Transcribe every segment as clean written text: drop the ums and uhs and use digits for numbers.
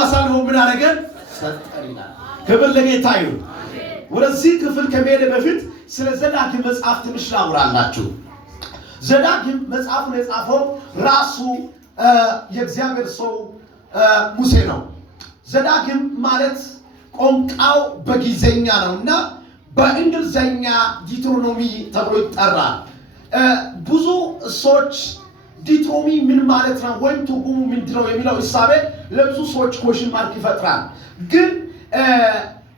አሳልፎ ምን አደረገን? ሰጠን ይላል። ክብር ለጌታ ይሁን። ወደዚህ ክፍል ከመሄድ በፊት ስለ ዘዳግም መጽሐፍ ትንሽ ላውራላችሁ። ዘዳግም መጽሐፉን የጻፈው ራሱ የእግዚአብሔር ሰው ሙሴ ነው። ዘዳግም ማለት ቋንቋው በጊዜኛ ነውና በእንግሊዘኛ ዲትሮኖሚ ተብሎ ይጠራል። ብዙ ሰዎች ዲትሮኖሚ ምን ማለት ነው ወይም ትርጉሙ ምንድነው የሚለው ሐሳብ ለብዙ ሰዎች ኮሽን ማርክ ይፈጥራል። ግን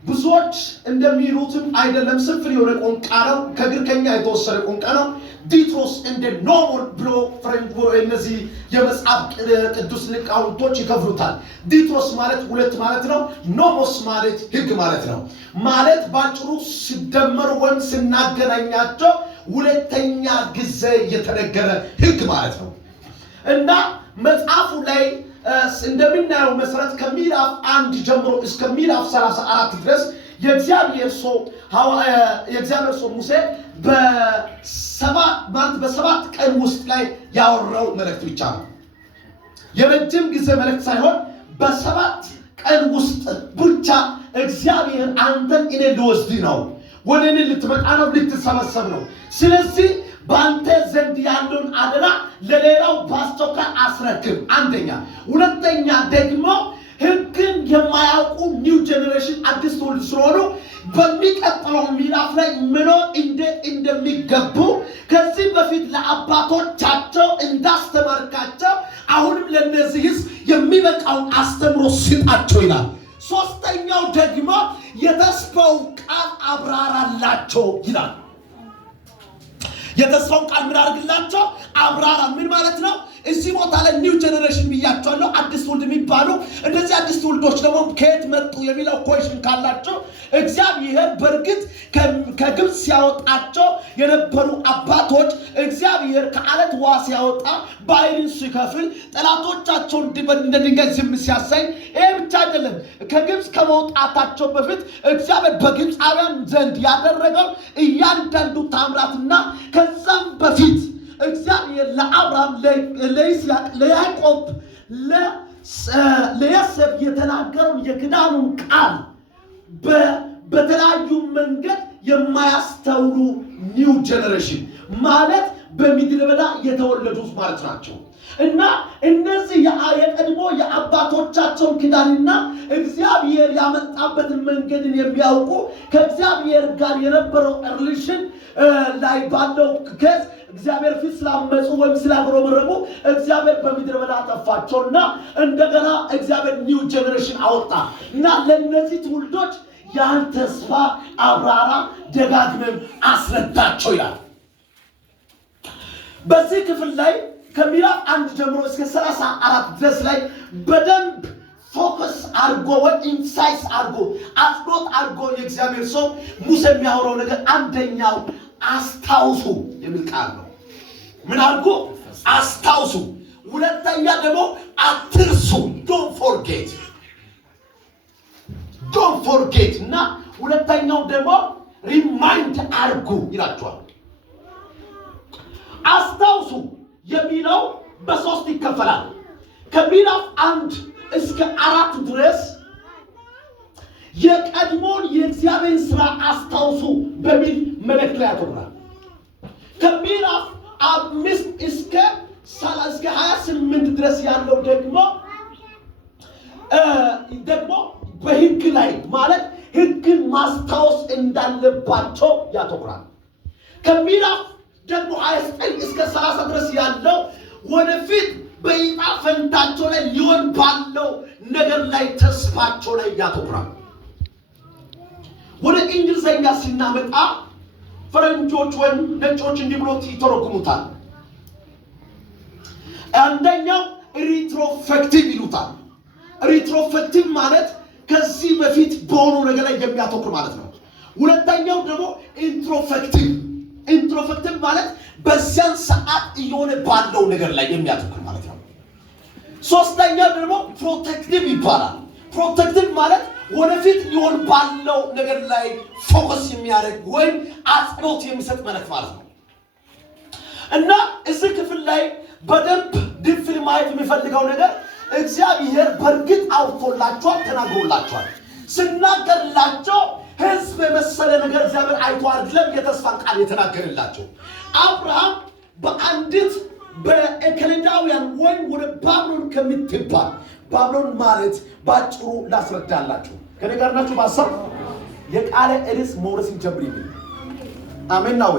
ብዙዎች እንደሚሉትም አይደለም፣ ስፍር የሆነ ቋንቋ ነው። ከግሪከኛ የተወሰደ ቋንቋ ነው። ዲትሮስ እንደ ኖሞን ብሎ ፍሬንች እነዚህ የመጽሐፍ ቅዱስ ሊቃውንቶች ይከፍሉታል። ዲትሮስ ማለት ሁለት ማለት ነው። ኖሞስ ማለት ሕግ ማለት ነው። ማለት ባጭሩ ሲደመሩ ወይም ስናገናኛቸው ሁለተኛ ጊዜ የተነገረ ሕግ ማለት ነው እና መጽሐፉ ላይ እንደምናየው መሰረት ከምዕራፍ 1 ጀምሮ እስከ ምዕራፍ 34 ድረስ የእግዚአብሔር ሰው ሙሴ በሰባት ቀን ውስጥ ላይ ያወራው መልእክት ብቻ ነው። የረጅም ጊዜ መልእክት ሳይሆን በሰባት ቀን ውስጥ ብቻ እግዚአብሔር አንተን እኔ ልወስድ ነው፣ ወደ እኔ ልትመጣ ነው፣ ልትሰበሰብ ነው። ስለዚህ በአንተ ዘንድ ያለውን አደራ ለሌላው በአስቸኳይ አስረክብ። አንደኛ። ሁለተኛ ደግሞ ሕግን የማያውቁ ኒው ጄኔሬሽን አዲስ ትውልድ ስለሆኑ በሚቀጥለው ምዕራፍ ላይ መኖር እንደሚገቡ ከዚህ በፊት ለአባቶቻቸው እንዳስተማርካቸው አሁንም ለነዚህ ሕዝብ የሚበቃውን አስተምሮ ስጣቸው ይላል። ሶስተኛው ደግሞ የተስፋው ቃል አብራራላቸው ይላል። የተስፋውን ቃል ምን አድርግላቸው? አብራራ። ምን ማለት ነው? እዚህ ቦታ ላይ ኒው ጄኔሬሽን ብያቸዋለሁ፣ አዲስ ትውልድ የሚባሉ እነዚህ አዲስ ትውልዶች ደግሞ ከየት መጡ የሚለው ኮሽን ካላቸው እግዚአብሔር በእርግጥ ከግብፅ ሲያወጣቸው የነበሩ አባቶች እግዚአብሔር ከአለት ውሃ ሲያወጣ ባህርን ሲከፍል ጠላቶቻቸውን እንደ ድንጋይ ዝም ሲያሳይ፣ ይሄ ብቻ አይደለም። ከግብፅ ከመውጣታቸው በፊት እግዚአብሔር በግብፃውያን ዘንድ ያደረገው እያንዳንዱ ታምራትና ከዛም በፊት እግዚአብሔር ለአብርሃም፣ ለይስሐቅ፣ ለያዕቆብ፣ ለዮሴፍ የተናገረው የኪዳኑን ቃል በተለያዩ መንገድ የማያስተውሉ ኒው ጄኔሬሽን ማለት በምድረ በዳ የተወለዱት ማለት ናቸው እና እነዚህ የቀድሞ የአባቶቻቸውን ኪዳንና እግዚአብሔር ያመጣበትን መንገድን የሚያውቁ ከእግዚአብሔር ጋር የነበረው ሪሌሽን ላይ ባለው ከዝ እግዚአብሔር ፊት ስላመፁ ወይም ስላጉረመረሙ እግዚአብሔር በምድረ በዳ አጠፋቸውና እንደገና እግዚአብሔር ኒው ጄኔሬሽን አወጣ እና ለነዚህ ትውልዶች ያን ተስፋ አብራራ፣ ደጋግመን አስረዳቸው ይላል። በዚህ ክፍል ላይ ከምዕራፍ 1 ጀምሮ እስከ 34 ድረስ ላይ በደንብ ፎከስ አድርጎ ወይ ኢንሳይስ አድርጎ አጽንኦት አድርጎ የእግዚአብሔር ሰው ሙሴ የሚያወራው ነገር አንደኛው አስታውሱ የሚል ቃል ነው። ምን አድርጎ? አስታውሱ። ሁለተኛ ደግሞ አትርሱ፣ ዶንት ፎርጌት እና ሁለተኛው ደግሞ ሪማይንድ አድርጉ ይላቸዋል። አስታውሱ የሚለው በሶስት ይከፈላል። ከምዕራፍ 1 እስከ 4 ድረስ የቀድሞውን የእግዚአብሔር ሥራ አስታውሱ በሚል መልእክት ላይ ያተኩራል። ከምዕራፍ 5 እስከ 28 ድረስ ያለው ደግሞ በሕግ ላይ ማለት ሕግን ማስታወስ እንዳለባቸው ያተኩራል። ከምዕራፍ ደግሞ 29 እስከ 30 ድረስ ያለው ወደፊት በዕጣ ፈንታቸው ላይ ሊሆን ባለው ነገር ላይ ተስፋቸው ላይ ያተኩራል። ወደ እንግሊዘኛ ሲናመጣ ፈረንጆች ወይም ነጮች እንዲህ ብሎ ይተረጉሙታል። አንደኛው ሪትሮስፔክቲቭ ይሉታል። ሪትሮስፔክቲቭ ማለት ከዚህ በፊት በሆኑ ነገር ላይ የሚያተኩር ማለት ነው። ሁለተኛው ደግሞ ኢንትሮስፔክቲቭ ማለት በዚያን ሰዓት እየሆነ ባለው ነገር ላይ የሚያተኩር ማለት ነው። ሶስተኛው ደግሞ ፕሮቴክቲቭ ይባላል። ፕሮቴክቲቭ ማለት ወደፊት ሊሆን ባለው ነገር ላይ ፎከስ የሚያደርግ ወይም አጽንኦት የሚሰጥ መልእክት ማለት ነው እና እዚህ ክፍል ላይ በደንብ ድፍል ማየት የሚፈልገው ነገር እግዚአብሔር በእርግጥ አውጥቶላቸዋል፣ ተናግሮላቸዋል። ስናገርላቸው ሕዝብ የመሰለ ነገር እግዚአብሔር አይቶ አይደለም የተስፋን ቃል የተናገረላቸው። አብርሃም በአንዲት በከለዳውያን ወይም ወደ ባቢሎን ከምትባል ባቢሎን ማለት ባጭሩ ላስረዳላችሁ። ከኔ ጋር ናችሁ? በሐሳብ የቃለ እርስ መውረስን ጀምር ይል አሜን ነው።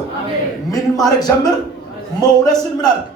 ምን ማድረግ ጀምር? መውረስን ምን አድርግ